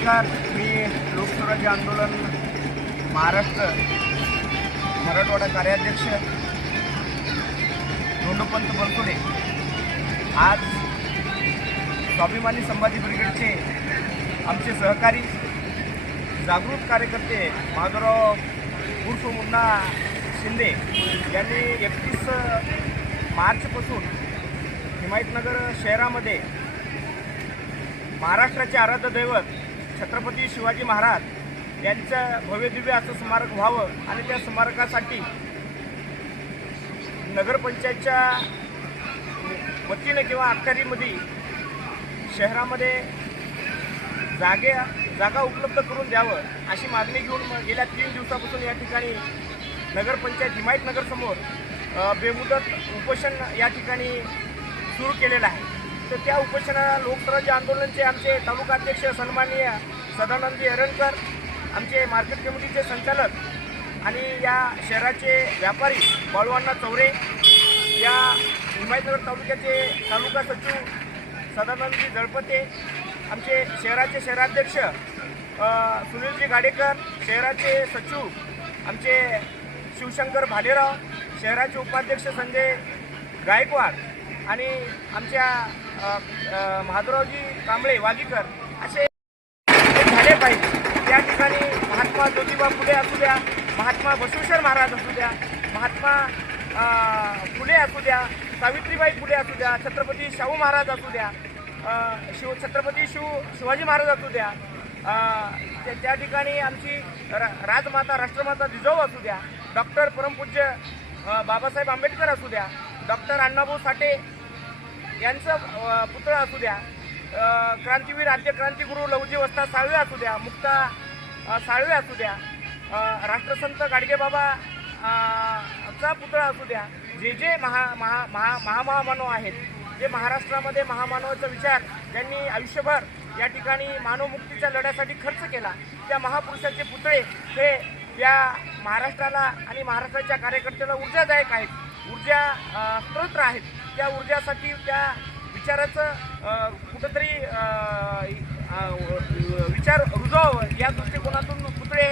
नमस्कार, मी लोकस्वराज्य आंदोलन महाराष्ट्र मराठवाडा कार्याध्यक्ष धोंडोपंत बनसोडे आज स्वाभिमानी संभाजी ब्रिगेडचे आमचे सहकारी जागृत कार्यकर्ते माधवराव उर्फ मुन्ना शिंदे यांनी 31 मार्चपासून हिमायतनगर शहरामध्ये महाराष्ट्राचे आराध्य दैवत छत्रपती शिवाजी महाराज यांचं भव्यदिव्य असं स्मारक व्हावं आणि त्या स्मारकासाठी नगरपंचायतच्या वतीने किंवा अखत्यारीमध्ये शहरामध्ये जागा उपलब्ध करून द्यावं अशी मागणी घेऊन गेल्या 3 दिवसापासून या ठिकाणी नगरपंचायत हिमायतनगरसमोर बेमुदत उपोषण या ठिकाणी सुरू केलेलं आहे। तर त्या उपोषणाला लोकस्वराज्य आंदोलनचे आमचे तालुका अध्यक्ष सन्माननीय सदानंदी अरणकर, आमचे मार्केट कमिटीचे संचालक आणि या शहराचे व्यापारी बाळूअण्णा चौरे, या हिमायतनगर तालुक्याचे तालुका सचिव सदानंदी जळपते, आमचे शहराचे शहराध्यक्ष सुनीलजी गाडेकर, शहराचे सचिव आमचे शिवशंकर भालेराव, शहराचे उपाध्यक्ष संजय गायकवाड आणि आमच्या माधवरावजी कांबळे वागीकर असे झाले पाहिजे। त्या ठिकाणी महात्मा ज्योतिबा फुले असू द्या, महात्मा बसवेश्वर महाराज असू द्या, महात्मा फुले असू द्या, सावित्रीबाई फुले असू द्या, छत्रपती शाहू महाराज असू द्या, छत्रपती शिवाजी महाराज असू द्या, त्या ठिकाणी आमची राजमाता राष्ट्रमाता जिजाऊ असू द्या, डॉक्टर परमपूज्य बाबासाहेब आंबेडकर असू द्या, डॉक्टर अण्णाभाऊ साठे यांचं पुतळा असू द्या, क्रांतीवीर आद्य क्रांतिगुरू लवजी वस्ताद साळवे असू द्या, मुक्ता साळवे असू द्या, राष्ट्रसंत गाडगेबाबा चा पुतळा असू द्या, जे महामानव आहेत, जे महाराष्ट्रामध्ये महामानवाचा विचार ज्यांनी आयुष्यभर या ठिकाणी मानवमुक्तीच्या लढ्यासाठी खर्च केला, त्या महापुरुषाचे पुतळे हे या महाराष्ट्राला आणि महाराष्ट्राच्या कार्यकर्त्याला ऊर्जादायक आहेत, ऊर्जा स्रोत आहेत। त्या ऊर्जासाठी त्या विचाराचं कुठंतरी विचार रुजवावं या दृष्टिकोनातून पुतळे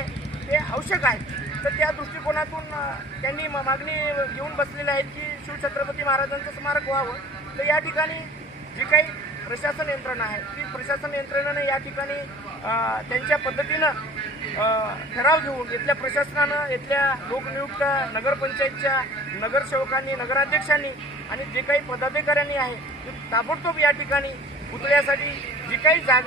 हे आवश्यक आहेत। तर त्या दृष्टिकोनातून त्यांनी मागणी घेऊन बसलेल्या आहेत की शिवछत्रपती महाराजांचं स्मारक व्हावं। तर या ठिकाणी जी काही प्रशासन यंत्रणा आहे ती प्रशासन यंत्रणेने या ठिकाणी त्यांच्या पद्धतीनं ठराव घेऊन इथल्या प्रशासनानं, इथल्या लोकनियुक्त नगरपंचायतच्या नगरसेवकांनी, नगराध्यक्षांनी आणि जे काही पदाधिकाऱ्यांनी आहे ते ताबडतोब या ठिकाणी पुतळ्यासाठी जी काही जागा